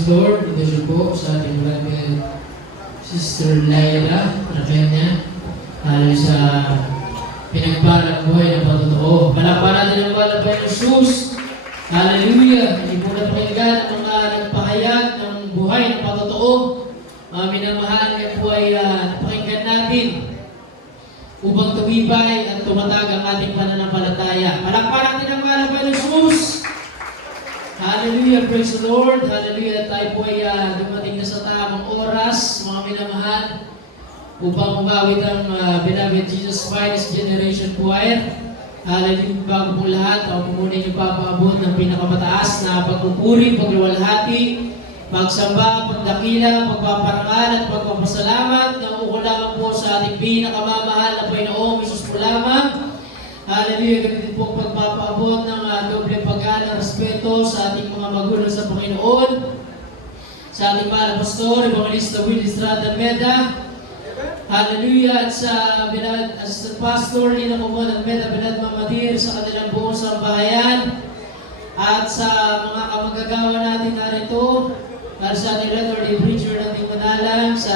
Praise the Lord. Ito siya po sa ating beloved Sister Lyra Rakenya. Halo sa pinagpalang buhay na patotoo. Palakparan natin ang balabay ng Jesus. Hallelujah! Hindi po napakinggan ang mga nagpahayag ng buhay na patotoo. Mga minamahal, yan po ay napakinggan natin upang tumibay at tumatag ang ating pananampalataya. Palakparan natin ang balabay ng Jesus. Hallelujah, praise the Lord. Hallelujah, tayo po ay dumating na sa tamang oras, mga minamahal, upang umawit ang beloved Jesus Finest Generation Choir. Hallelujah, bago po lahat, ako po muna yung papaabot ng pinakamataas na pagpupuri, pagluwalhati, pagsamba, pagdakila, pagpaparangal at pagpapasalamat na ukulaman po sa ating pinakamamahal na Panginoong Hesus po lamang. Hallelujah, ganito po pagpapaabot ng doble paggalang respeto sa ating mga magulang sa Panginoon, sa ating mahal na pastor, Evangelista Will Estrada Meda. Hallelujah, at sa beloved assistant pastor, Lina Comod at Meda Beloved Mamadir, sa kanilang buong sambahayan, at sa mga kamagagawa natin narito, at sa ating Letterly Preacher nating manalang, sa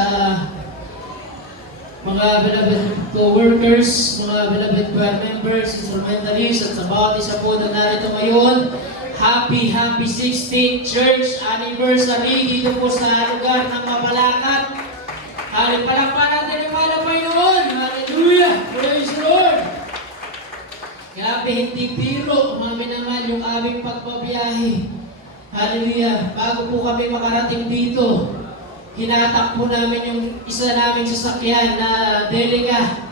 mga beloved co-workers, mga beloved choir members, instrumentalists, at sa bawat isa po na narito ngayon, happy 16th church anniversary dito po sa lugar ng Mabalacat. Palakparan natin ang mahal na Panginoon. Hallelujah! Praise the Lord! Grabe, hindi biro, mga minamahal, yung aming pagbabiyahe. Hallelujah! Bago po kami makarating dito, hinatakbo namin yung isa naming sasakyan na Delica.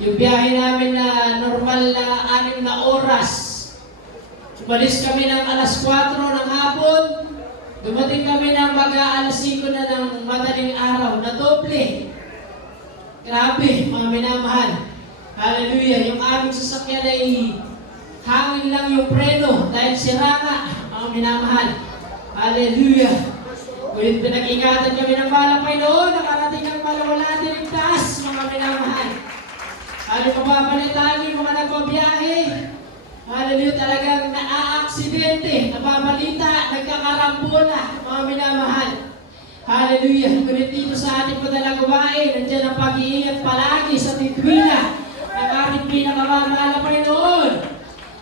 Yung biyahe namin na normal na 6 na oras. Umalis kami ng alas 4 ng hapon. Dumating kami ng mag-aalas 5 na ng madaling araw na doble. Grabe, mga minamahal. Hallelujah. Yung aming sasakyan ay hangin lang yung preno dahil sira nga, mga minamahal. Hallelujah. Ngunit pinag-ingatan kami ng mahal na Panginoon, nakarating ang malawala din taas, mga minamahal. Ano pa babalitaan yung mga nagbabiyahe? Hallelujah, talagang naaaksidente, nababalita, nagkakarambola, mga minamahal. Hallelujah, ngunit dito sa ating madalang gawain, nandiyan ang pag-iingat palagi sa titwila ng ating pinakamamahal na Panginoon.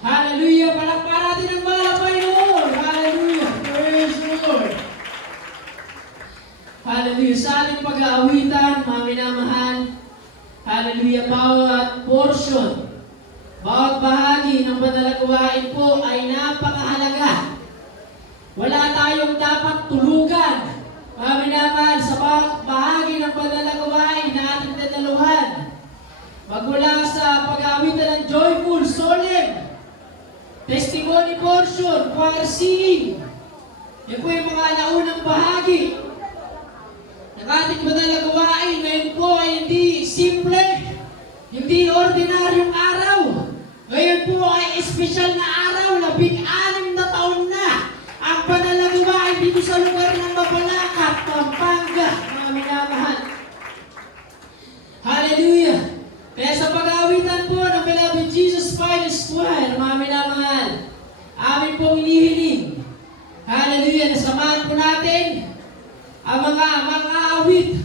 Hallelujah, palakparan natin ang mahal na Panginoon. Hallelujah, praise the Lord. Hallelujah, sa ating pag-aawitan, mga minamahal, hallelujah, bawat portion, bawat bahagi ng panalagawain po ay napakahalaga. Wala tayong dapat tulugan, mga minamahal, sa bawat bahagi ng panalagawain na ating dadaluhan. Magmula sa pag-aawitan ng joyful, solemn, testimony portion, choir singing. Yan po yung mga naunang bahagi ng ating panalagawain. Ngayon po ay hindi simple, hindi ordinaryong araw. Ngayon po ay espesyal na araw, 16 na taon na ang panalagawain dito sa lugar ng Mabalacat, Pampanga, mga minamahal. Hallelujah! Kaya sa pag-aawitan po ng beloved Jesus Finest Choir, mga minamahal, amin pong inihiling, hallelujah, nasamahan po natin ang mga awit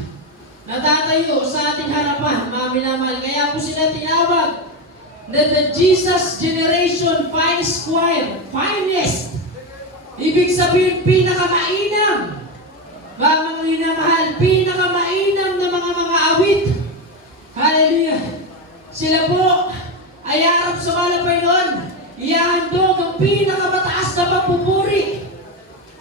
na tatayo sa ating harapan, mga minamahal. Kaya po sila tinawag na the Jesus Generation Finest Choir. Finest. Ibig sabihin, pinakamainam. Mga minamahal, pinakamainam na mga awit. Hallelujah. Sila po ay harap sa mahal na Panginoon. Ihahandog ang pinakamataas na pagpupuri.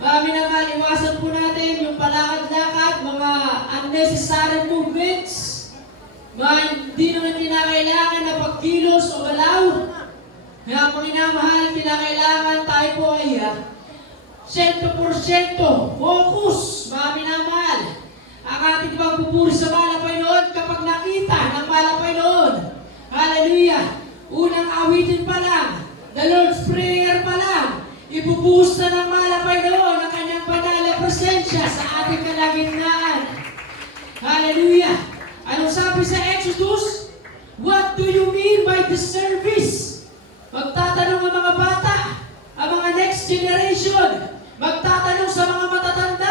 Mga minamahal, iwasan po natin yung palakad-lakad, mga unnecessary movements, mga hindi naman kinakailangan na pagkilos o galaw. Kaya mga minamahal, kinakailangan tayo po ay 100% focus, mga minamahal. Ang ating pagpupuri sa mahal na Panginoon kapag nakita ng mahal na Panginoon. Hallelujah! Unang awitin pa lang, the Lord's Prayer pa lang, ibubuhos na ng mahal na Panginoon ang kanyang banal na presensya sa ating kalagitnaan. Hallelujah! Anong sabi sa Exodus? What do you mean by the service? Magtatanong ang mga bata, ang mga next generation, magtatanong sa mga matatanda,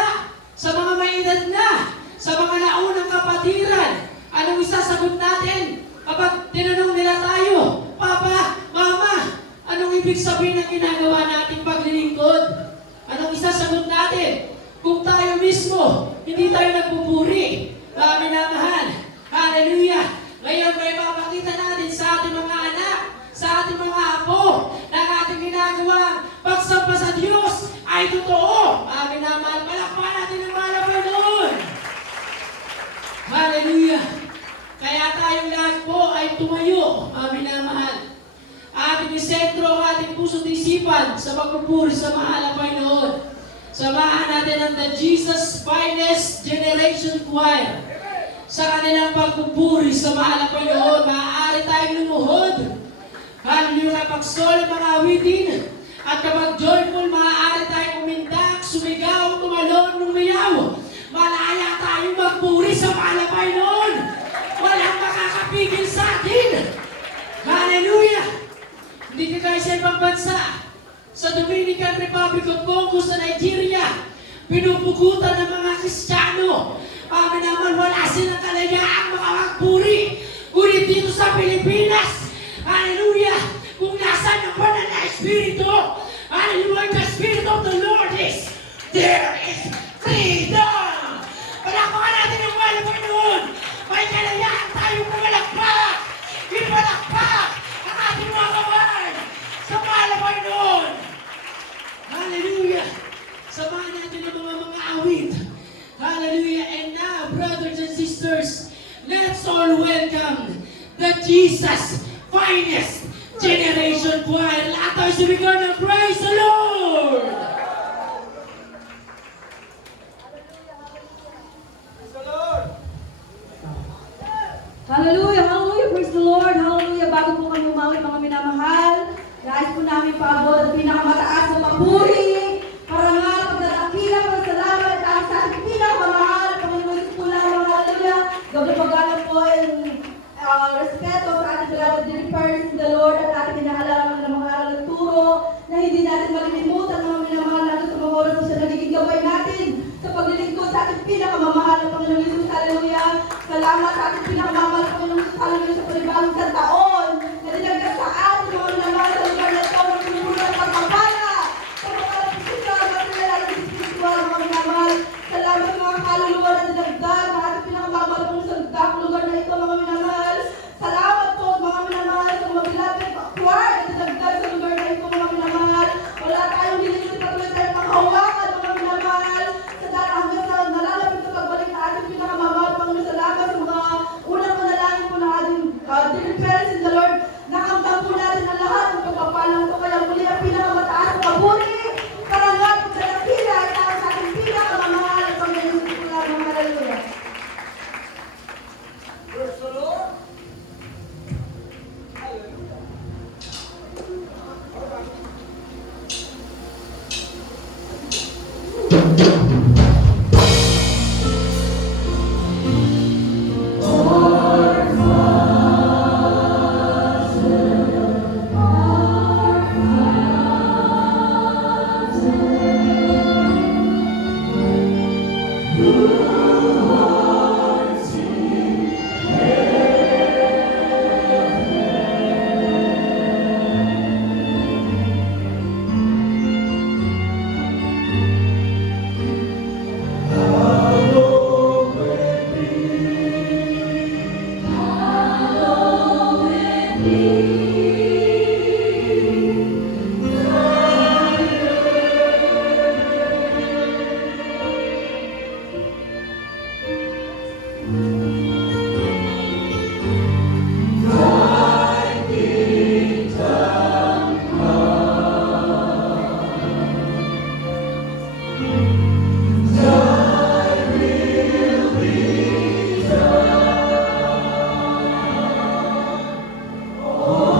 Sa mga may edad na, sa mga naunang kapatiran, anong isasagot natin? Kapag tinanong nila tayo, Papa, Mama, anong ibig sabihin ng ginagawa nating paglilingkod? Anong isasagot natin? Kung tayo mismo, hindi tayo nagpupuri, minamahal. Hallelujah! Ngayon may mapakita natin sa ating mga anak, sa ating mga apo, na ang ating ginagawang pagsamba sa Diyos ay totoo. Minamahal, palakpakan natin ang mahal na Panginoon. Hallelujah! Kaya tayong lahat po ay tumayo, minamahal. Ating isentro ang ating puso't isipan sa pagpupuri sa mahal na Panginoon. Samahan natin ang The Jesus Finest Generation Choir. Sa kanilang pagpupuri sa mahal na Panginoon, maaari tayong lumuhod. Hallelujah, kapag solo mga awitin, at kapag joyful, maaari tayong umindak, sumigaw, tumalon, lumiyaw. Malaya tayong magpuri sa mahal na Panginoon. Walang makakapigil sa atin. Hallelujah! Hindi ka kaya sa ibang bansa. Sa Dominican Republic of Congo, sa Nigeria, pinupugutan ng mga Kristiyano. Naman wala silang kalayaang makakapuri. Ngunit dito sa Pilipinas, hallelujah, kung nasaan ang banal na Espiritu, hallelujah, the Spirit of the Lord is, there is freedom. Palakpakan natin ang mahal na Panginoon. May kalayaan tayong pumalakpak. Pinalakpak ang ating mga kamay sa mahal na Panginoon. Hallelujah. Samahan natin ang mga awit. Hallelujah. And now, brothers and sisters, let's all welcome the Jesus Finest Generation Choir. Lahat tayo sumigaw ng praise the Lord! Hallelujah, hallelujah, praise the Lord, hallelujah. Bago po kami umawit, mga minamahal, nais po namin paabot ang pinakamataas na papuri, parangal, pagdadakila, pagsalamat, at sa ating pinakamamahal, Panginoon po lang, hallelujah. Gawin paggalang po ang respeto sa ating beloved deliverers in the Lord at ating pinahalaman ng mga aral at turo na hindi natin malilimutan, mga minamahal natin sa mga oras na siya nagiging gabay natin sa paglilingkod sa ating pinakamamahal na Panginoon Jesus, hallelujah. Salamat sa ating pinakamamahal na Panginoon Jesus, hallelujah, sa panibagong sa taon na dinagdag sa ating mga minamahal sa lugar na ito, na pinupunan ng pagpapala sa mga pagpapala, mga pinalala ng spiritual, mga minamahal. Salamat mga kaluluwa na dinagdag na ating pinakamamahal po sa lugar na ito, mga minamahal. Salamat po mga minamahal sa mga beloved choir na dinagdag sa lugar na ito, mga minamahal. Wala tayong hiling sa patuloy tayong panghawakan, mga minamahal. Sa dara hanggang sa nalalapit sa pagbalik na ating pinakamamahal, Panginoon. Salamat sa mga unang manalangin po ng ating deliverance in the Lord. Nakamdam po natin ang lahat ng pagpapalang ito. Kaya muli ang pinakamataas na kaburi, karangal, pagdadakila, at ang sa ating pinakamamahal at Panginoon sa mga hallelujah. Praise the Lord. Oh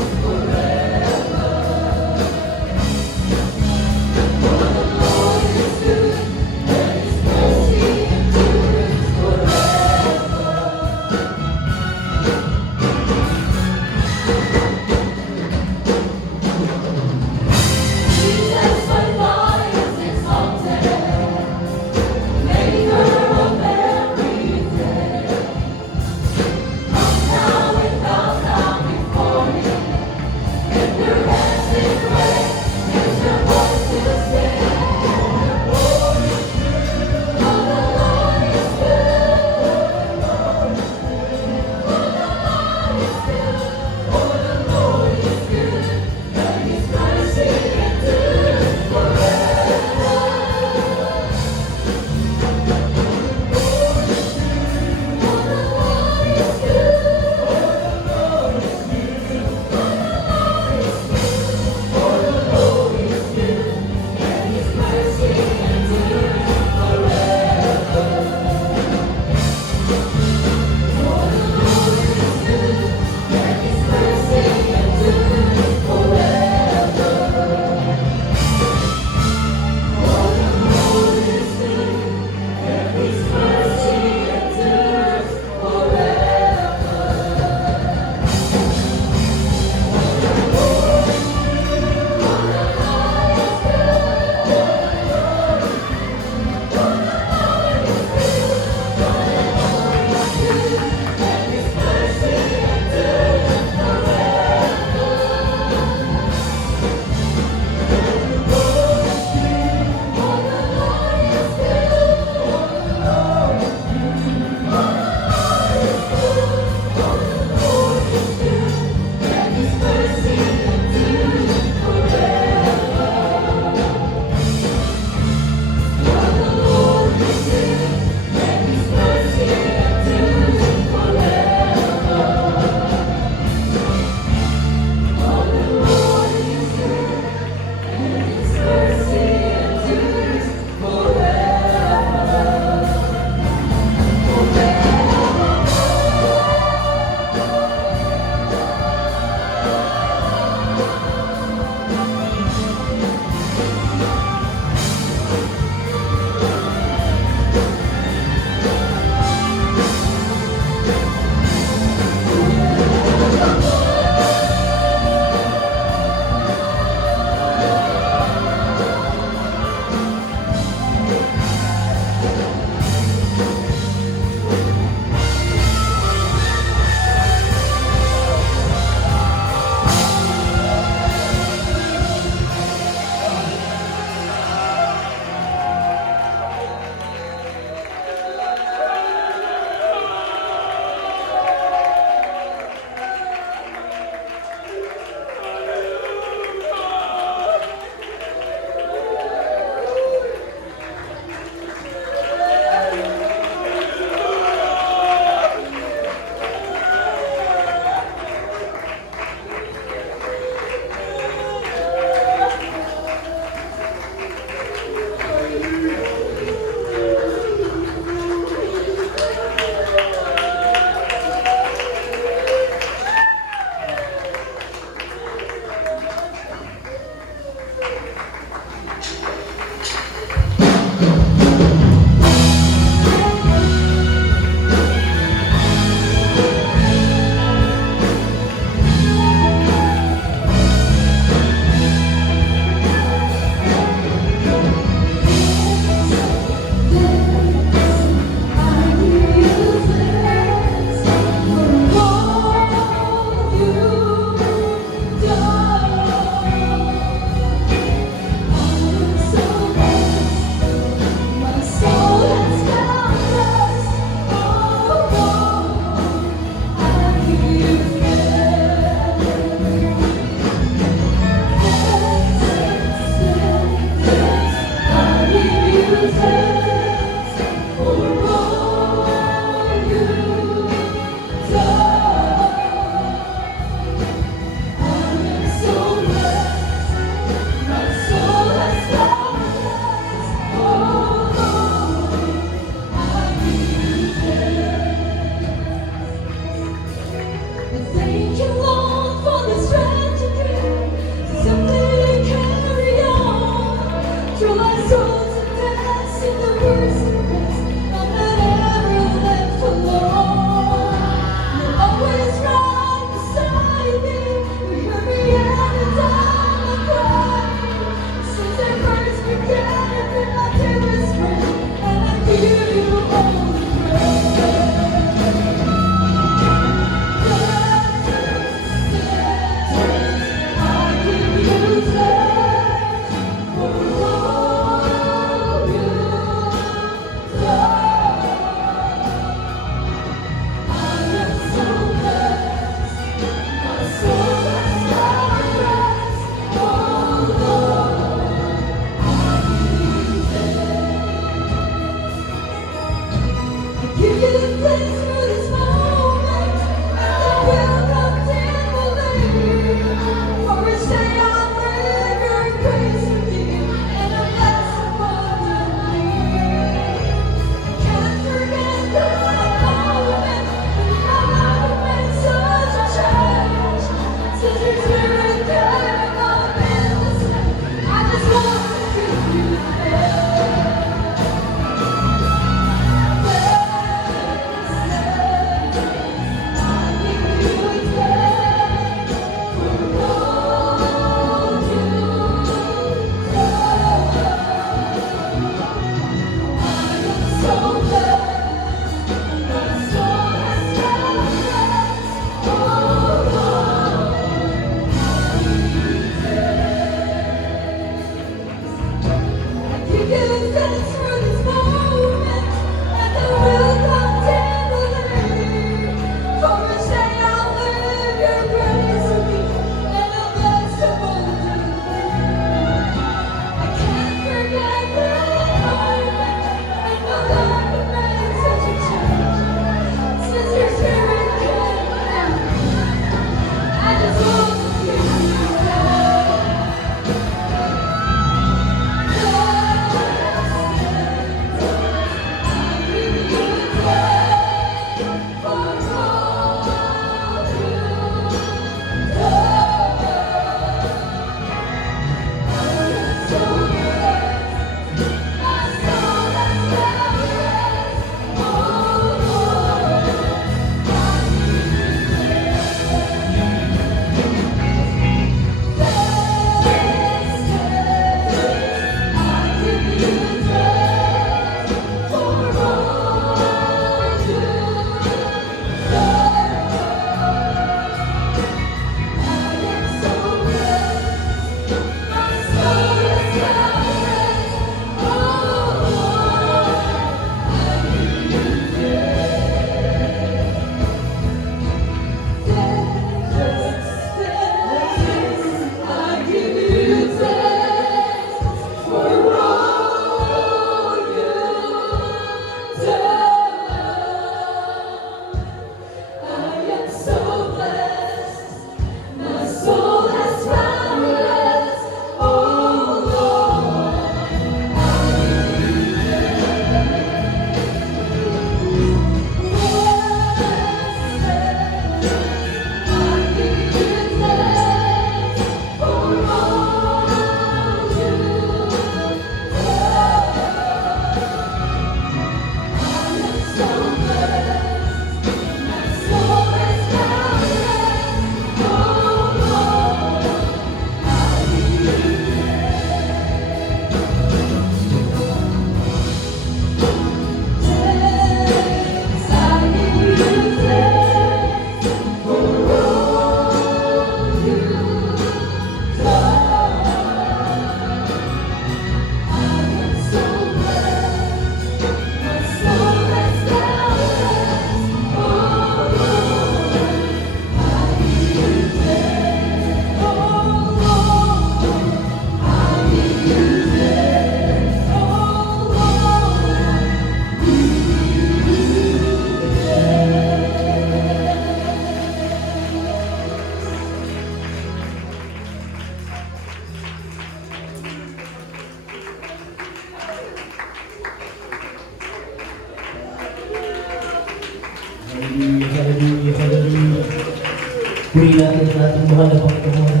Puri natin ang ating mahal na Panginoon.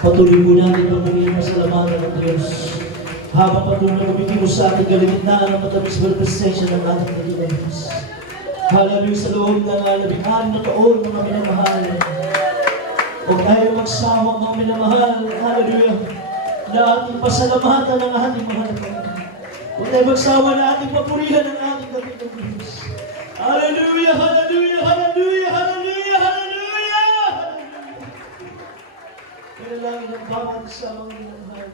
Patuloy po natin pagpiliin ang salamatan ng Diyos. Habang patuloy na bumigay mo sa ating kaligitnaan ang matamis na presensya ng ating Diyos. Hallelujah sa loob ng 16 na taon, mga minamahal. Huwag tayo magsawa, mga minamahal. Hallelujah. Na ating pasalamatan ng ating mahal. Huwag tayo magsawa na ating papurihan ng ating kapitang Diyos. Hallelujah, hallelujah, hallelujah, hallelujah, hallelujah. Panalangin ang bawat isa mga minamahal.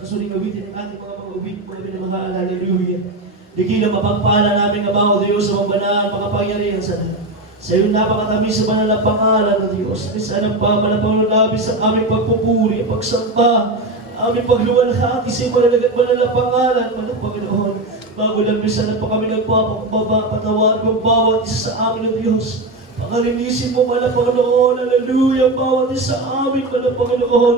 Masuling awitin ang ating mga pag-uwit, mga minamahal. Hallelujah. Digila mapagpala namin ang mga Diyos sa mga banal, makapangyarihan sa lahat. Sa iyong napakatamis sa banal na pangalan ng Diyos. Isa ng pamalapaw namin sa aming pagpupuri, pagsamba, aming pagluwalhati sa iyong malalagat banal na pangalan, mga Panginoon. Bago lang bisa na pa kami nagpapakababa, patawad mo bawat isa sa amin ng Diyos. Pakalinisin mo, mga Panginoon, hallelujah, bawat isa sa amin, mga Panginoon.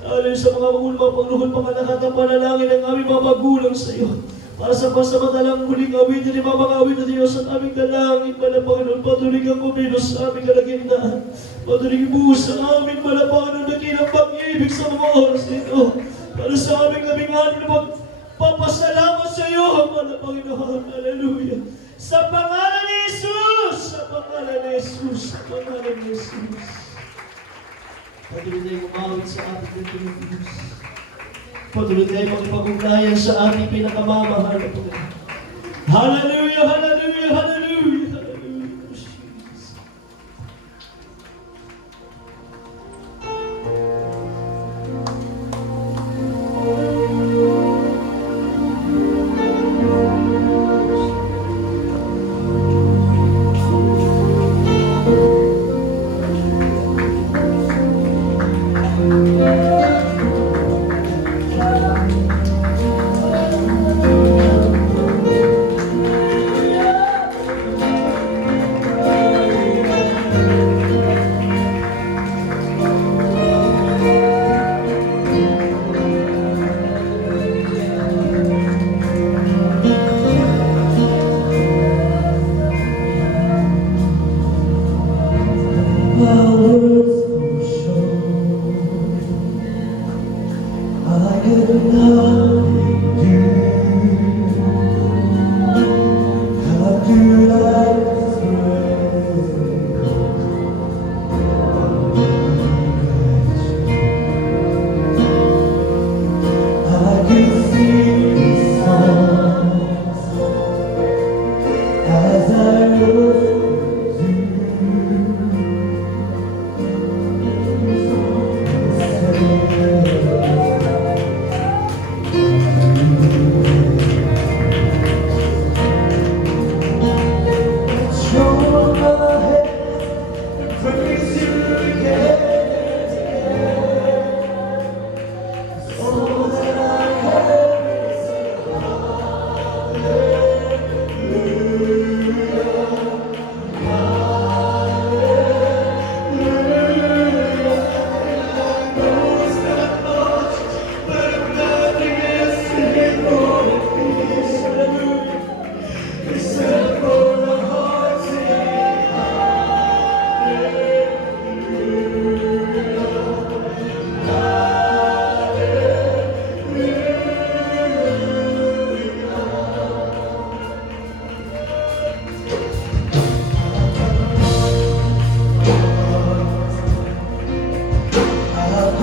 Hallelujah sa mga magulang, Panginoon, mga lahat ng panalangin ng aming mga magulang sa iyo. Para sa pasamatalang muling awit, hindi mapangawit na Diyos at aming dalangin, mga Panginoon, patuloy kang kumilos sa aming kalagitnaan. Patuloy buhos sa aming mga Panginoon na kinang pag-ibig sa mga oras nito. Para sa aming labingan na magpapasalamat sa iyo, mga Panginoon. Hallelujah. Sa pangalan ni Jesus! Sa pangalan ni Jesus! Sa pangalan ni Jesus! Patuloy tayo umawit sa ating Diyos. Patuloy tayo magpag-ugnayan sa ating pinakamamahal na Panginoon. Hallelujah! Hallelujah! Hallelujah! Hallelujah!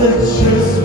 Jesus.